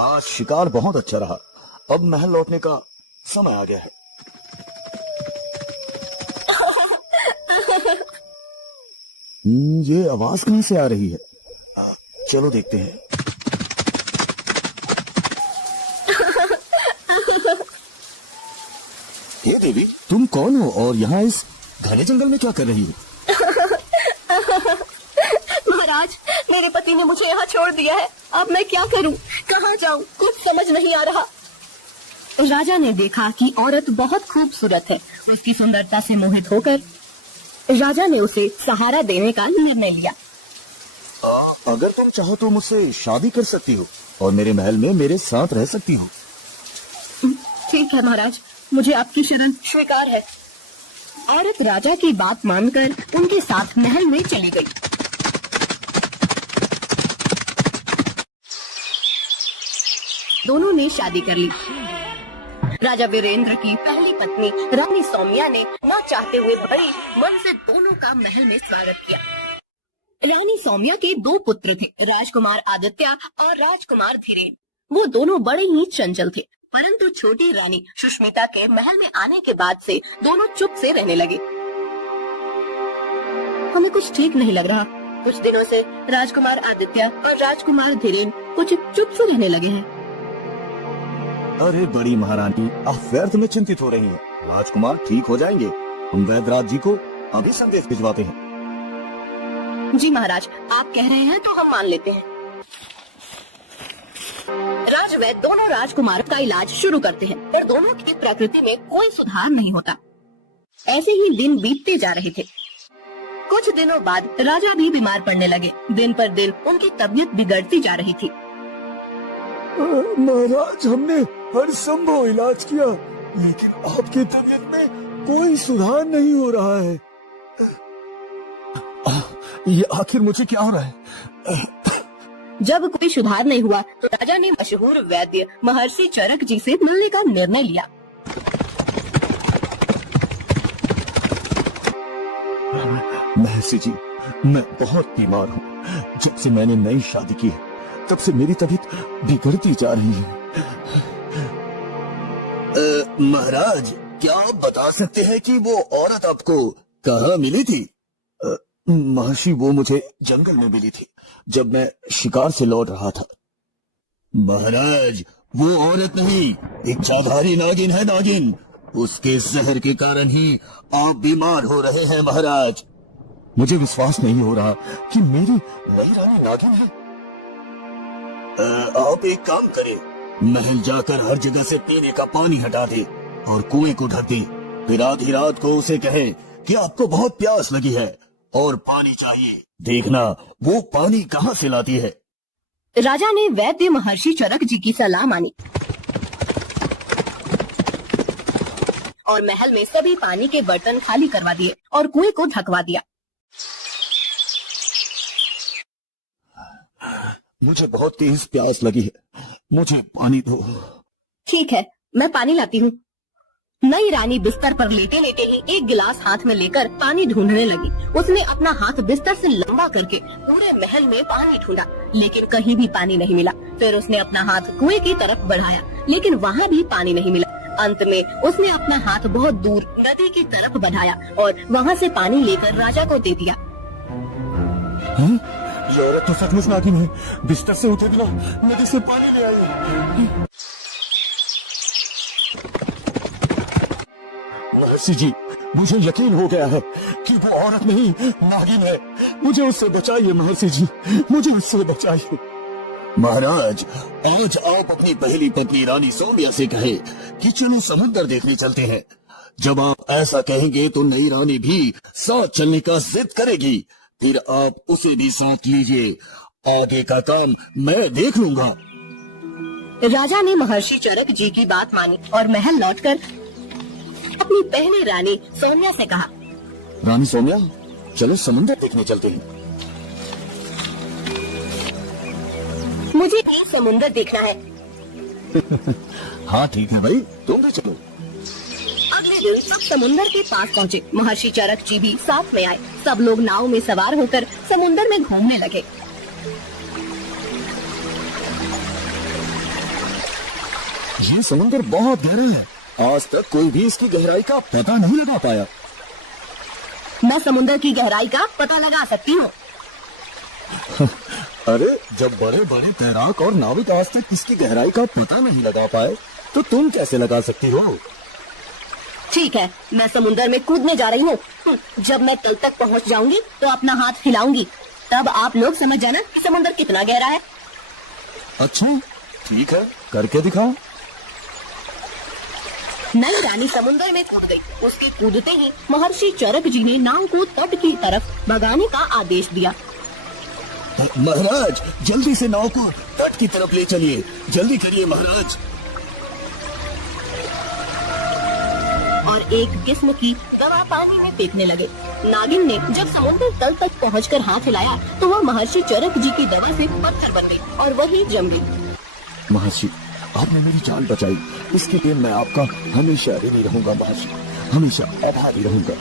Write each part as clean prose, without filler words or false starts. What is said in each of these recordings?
आज शिकार बहुत अच्छा रहा। अब महल लौटने का समय आ गया है। ये आवाज कहां से आ रही है? चलो देखते हैं। ये देवी, तुम कौन हो और यहाँ इस घने जंगल में क्या कर रही हो? महाराज, मेरे पति ने मुझे यहाँ छोड़ दिया है। अब मैं क्या करूँ, कहाँ जाऊँ, कुछ समझ नहीं आ रहा। राजा ने देखा कि औरत बहुत खूबसूरत है। उसकी सुंदरता से मोहित होकर राजा ने उसे सहारा देने का निर्णय लिया। अगर तुम चाहो तो मुझसे शादी कर सकती हो और मेरे महल में मेरे साथ रह सकती हो। ठीक है महाराज, मुझे आपकी शरण स्वीकार है। औरत राजा की बात मानकर उनके साथ महल में चली गई। दोनों ने शादी कर ली। राजा वीरेंद्र की पहली पत्नी रानी सौम्या ने न चाहते हुए बड़ी मन से दोनों का महल में स्वागत किया। रानी सौम्या के 2 पुत्र थे, राजकुमार आदित्य और राजकुमार धीरेन। वो दोनों बड़े ही चंचल थे, परंतु छोटी रानी सुष्मिता के महल में आने के बाद से दोनों चुप से रहने लगे। हमें कुछ ठीक नहीं लग रहा। कुछ दिनों से राजकुमार आदित्य और राजकुमार धीरेन कुछ चुप से रहने लगे हैं। अरे बड़ी महारानी, आप व्यर्थ में चिंतित हो रही हैं। राजकुमार ठीक हो जाएंगे। हम वैद्यराज जी को अभी संदेश भिजवाते हैं। जी महाराज, आप कह रहे हैं तो हम मान लेते हैं। राजवैद्य दोनों राजकुमारों का इलाज शुरू करते हैं, पर दोनों की प्रकृति में कोई सुधार नहीं होता। ऐसे ही दिन बीतते जा रहे थे। कुछ दिनों बाद राजा भी बीमार पड़ने लगे। दिन पर दिन उनकी तबीयत बिगड़ती जा रही थी। महाराज, हमने हर संभव इलाज किया, लेकिन आपकी तबीयत में कोई सुधार नहीं हो रहा है। ये आखिर मुझे क्या हो रहा है? जब कोई सुधार नहीं हुआ तो राजा ने मशहूर वैद्य महर्षि चरक जी से मिलने का निर्णय लिया। महर्षि जी, मैं बहुत बीमार हूँ। जब से मैंने नई शादी की है तब से मेरी तबीयत बिगड़ती जा रही है। महाराज, क्या आप बता सकते हैं कि वो औरत आपको कहाँ मिली थी? महर्षि, वो मुझे जंगल में मिली थी जब मैं शिकार से लौट रहा था। महाराज, वो औरत नहीं, इच्छाधारी नागिन है। नागिन, उसके जहर के कारण ही आप बीमार हो रहे हैं। महाराज, मुझे विश्वास नहीं हो रहा कि मेरी नई रानी नागिन है। आप एक काम करें, महल जाकर हर जगह से पीने का पानी हटा दे और कुएं को ढक दे। फिर आधी रात को उसे कहें कि आपको बहुत प्यास लगी है और पानी चाहिए। देखना वो पानी कहाँ से लाती है। राजा ने वैद्य महर्षि चरक जी की सलाह मानी और महल में सभी पानी के बर्तन खाली करवा दिए और कुएं को ढकवा दिया। मुझे बहुत तेज प्यास लगी है, मुझे पानी दो। ठीक है, मैं पानी लाती हूँ। नई रानी बिस्तर पर लेटे लेटे ही एक गिलास हाथ में लेकर पानी ढूंढने लगी। उसने अपना हाथ बिस्तर से लंबा करके पूरे महल में पानी ढूंढा, लेकिन कहीं भी पानी नहीं मिला। फिर उसने अपना हाथ कुएं की तरफ बढ़ाया, लेकिन वहाँ भी पानी नहीं मिला। अंत में उसने अपना हाथ बहुत दूर नदी की तरफ बढ़ाया और वहाँ से पानी लेकर राजा को दे दिया। ये औरत तो सचमुच नागिन है। बिस्तर से उठे बिना नदी से पानी ले आई। महर्षि जी, मुझे यकीन हो गया है कि वो औरत नहीं नागिन है। मुझे उससे बचाइए महर्षि जी, मुझे उससे बचाइए। महाराज, आज आप अपनी पहली पत्नी रानी सौम्या से कहे कि चलो समुद्र देखने चलते हैं। जब आप ऐसा कहेंगे तो नई रानी भी साथ चलने का जिद करेगी। फिर आप उसे भी साथ लीजिए। आगे का काम मैं देख लूंगा। राजा ने महर्षि चरक जी की बात मानी और महल लौटकर अपनी पहली रानी सौम्या से कहा, रानी सौम्या, चलो समुद्र देखने चलते हैं। मुझे ये समुद्र देखना है। हाँ ठीक है भाई, तुम भी चलो। अगले दिन सब समुद्र के पास पहुँचे। महर्षि चरक जी भी साथ में आए। सब लोग नाव में सवार होकर समुद्र में घूमने लगे। ये समुद्र बहुत गहरा है। आज तक कोई भी इसकी गहराई का पता नहीं लगा पाया। मैं समुद्र की गहराई का पता लगा सकती हूँ। अरे जब बड़े बड़े तैराक और नाविक आज तक इसकी गहराई का पता नहीं लगा पाए तो तुम कैसे लगा सकती हो? ठीक है, मैं समुद्र में कूदने जा रही हूँ। जब मैं तल तक पहुँच जाऊंगी तो अपना हाथ हिलाऊंगी, तब आप लोग समझ जाना कि समुद्र कितना गहरा है। अच्छा ठीक है, करके दिखाओ। नई रानी समुद्र में कूद गई। उसके कूदते ही महर्षि चरक जी ने नाव को तट की तरफ भगाने का आदेश दिया। महाराज जल्दी से नाव को तट की तरफ ले चलिए, जल्दी करिए महाराज। और एक किस्म की दवा पानी में फेंकने लगे। नागिन ने जब समुद्र तल तक पहुंचकर हाथ हिलाया तो वह महर्षि चरक जी की दवा से पत्थर बन गई और वही जम गई। महर्षि आपने मेरी जान बचाई, इसके लिए मैं आपका हमेशा ऋणी रहूंगा महर्षि, हमेशा आभारी रहूंगा।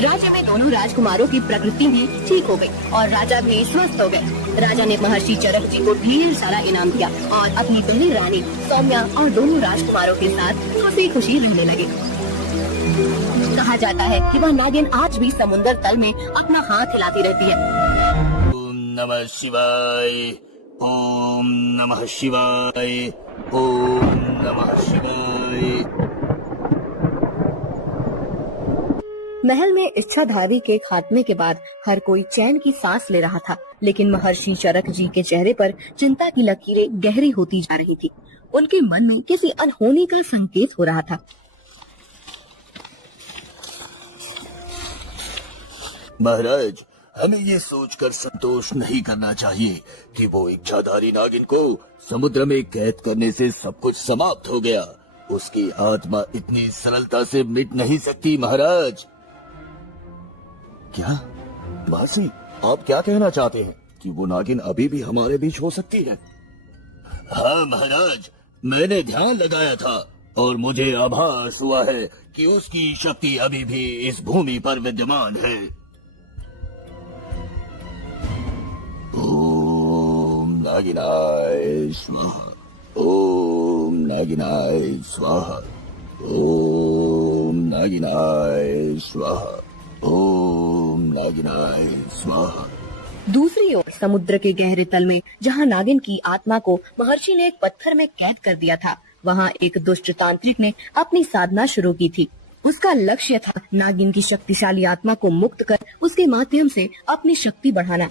राज्य में दोनों राजकुमारों की प्रकृति भी ठीक हो गई और राजा भी स्वस्थ हो गए। राजा ने महर्षि चरक जी को ढेर सारा इनाम दिया और अपनी दुल्हन रानी सौम्या और दोनों राजकुमारों के साथ हंसी खुशी रहने लगे। कहा जाता है कि वह नागिन आज भी समुद्र तल में अपना हाथ हिलाती रहती है। ओम नमः शिवाय, ओम नमः शिवाय, ओम नमः शिवाय। महल में इच्छाधारी के खात्मे के बाद हर कोई चैन की सांस ले रहा था, लेकिन महर्षि चरक जी के चेहरे पर चिंता की लकीरें गहरी होती जा रही थी। उनके मन में किसी अनहोनी का संकेत हो रहा था। महाराज हमें ये सोचकर संतोष नहीं करना चाहिए कि वो इच्छाधारी नागिन को समुद्र में कैद करने से सब कुछ समाप्त हो गया। उसकी आत्मा इतनी सरलता से मिट नहीं सकती महाराज। क्या महर्षि आप क्या कहना चाहते हैं कि वो नागिन अभी भी हमारे बीच हो सकती है? हाँ महाराज, मैंने ध्यान लगाया था और मुझे आभास हुआ है कि उसकी शक्ति अभी भी इस भूमि पर विद्यमान है। ओम नागिनाय स्वाहा, ओम नागिनाय स्वाहा, ओम नागिनाय स्वाहा, ओम नागिनाय स्वाहा। दूसरी ओर समुद्र के गहरे तल में जहाँ नागिन की आत्मा को महर्षि ने एक पत्थर में कैद कर दिया था, वहाँ एक दुष्ट तांत्रिक ने अपनी साधना शुरू की थी। उसका लक्ष्य था नागिन की शक्तिशाली आत्मा को मुक्त कर उसके माध्यम से अपनी शक्ति बढ़ाना।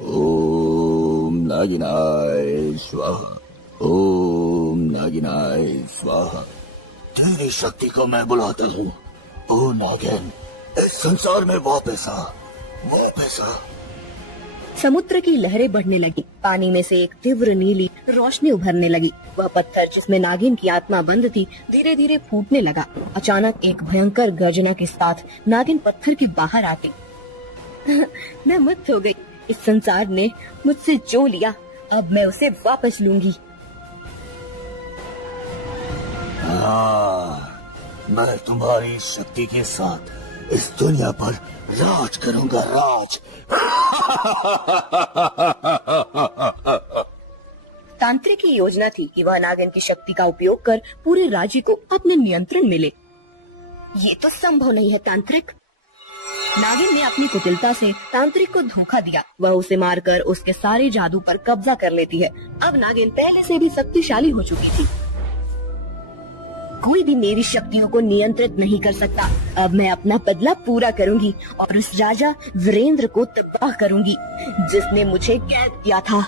ओम नागिनाय स्वाहा, ओम नागिनाय स्वाहा। तेरी शक्ति को मैं बुलाता हूँ। ओ नागिन, इस संसार में वापस आ, वापस आ। समुद्र की लहरें बढ़ने लगी। पानी में से एक तीव्र नीली रोशनी उभरने लगी। वह पत्थर जिसमें नागिन की आत्मा बंद थी धीरे धीरे फूटने लगा। अचानक एक भयंकर गर्जना के साथ नागिन पत्थर के बाहर आती। मैं मुक्त हो गई। इस संसार ने मुझसे जो लिया, अब मैं उसे वापस लूंगी। मैं तुम्हारी शक्ति के साथ इस दुनिया पर राज करूंगा, राज। तांत्रिक की योजना थी कि वह नागिन की शक्ति का उपयोग कर पूरे राज्य को अपने नियंत्रण में ले। ये तो संभव नहीं है तांत्रिक। नागिन ने अपनी कुटिलता से तांत्रिक को धोखा दिया। वह उसे मारकर उसके सारे जादू पर कब्जा कर लेती है। अब नागिन पहले से भी शक्तिशाली हो चुकी थी। कोई भी मेरी शक्तियों को नियंत्रित नहीं कर सकता। अब मैं अपना बदला पूरा करूंगी और उस राजा वीरेंद्र को तबाह करूंगी जिसने मुझे कैद किया था।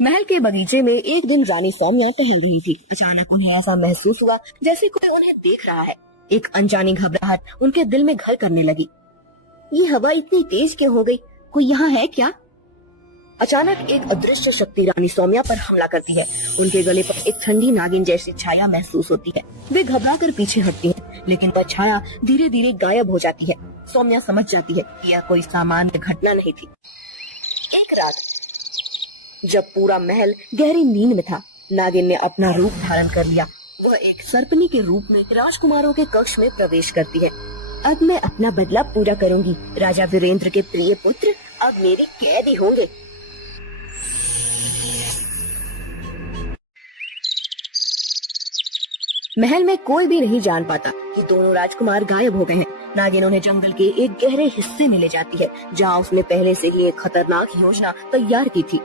महल के बगीचे में एक दिन रानी सौम्या टहल रही थी। अचानक उन्हें ऐसा महसूस हुआ जैसे कोई उन्हें देख रहा है। एक अनजानी घबराहट उनके दिल में घर करने लगी। ये हवा इतनी तेज क्यों हो गई? कोई यहाँ है क्या? अचानक एक अदृश्य शक्ति रानी सौम्या पर हमला करती है। उनके गले पर एक ठंडी नागिन जैसी छाया महसूस होती है। वे घबराकर पीछे हटती हैं, लेकिन वह छाया धीरे धीरे गायब हो जाती है। सौम्या समझ जाती है कि यह कोई सामान्य घटना नहीं थी। एक रात जब पूरा महल गहरी नींद में था, नागिन ने अपना रूप धारण कर लिया। वह एक सर्पनी के रूप में राजकुमारों के कक्ष में प्रवेश करती है। अब मैं अपना बदला पूरा करूंगी। राजा वीरेंद्र के प्रिय पुत्र अब मेरी कैदी होंगे। महल में कोई भी नहीं जान पाता कि दोनों राजकुमार गायब हो गए हैं। नागिन उन्हें जंगल के एक गहरे हिस्से में ले जाती है, जहाँ उसने पहले से ही एक खतरनाक योजना तैयार की थी।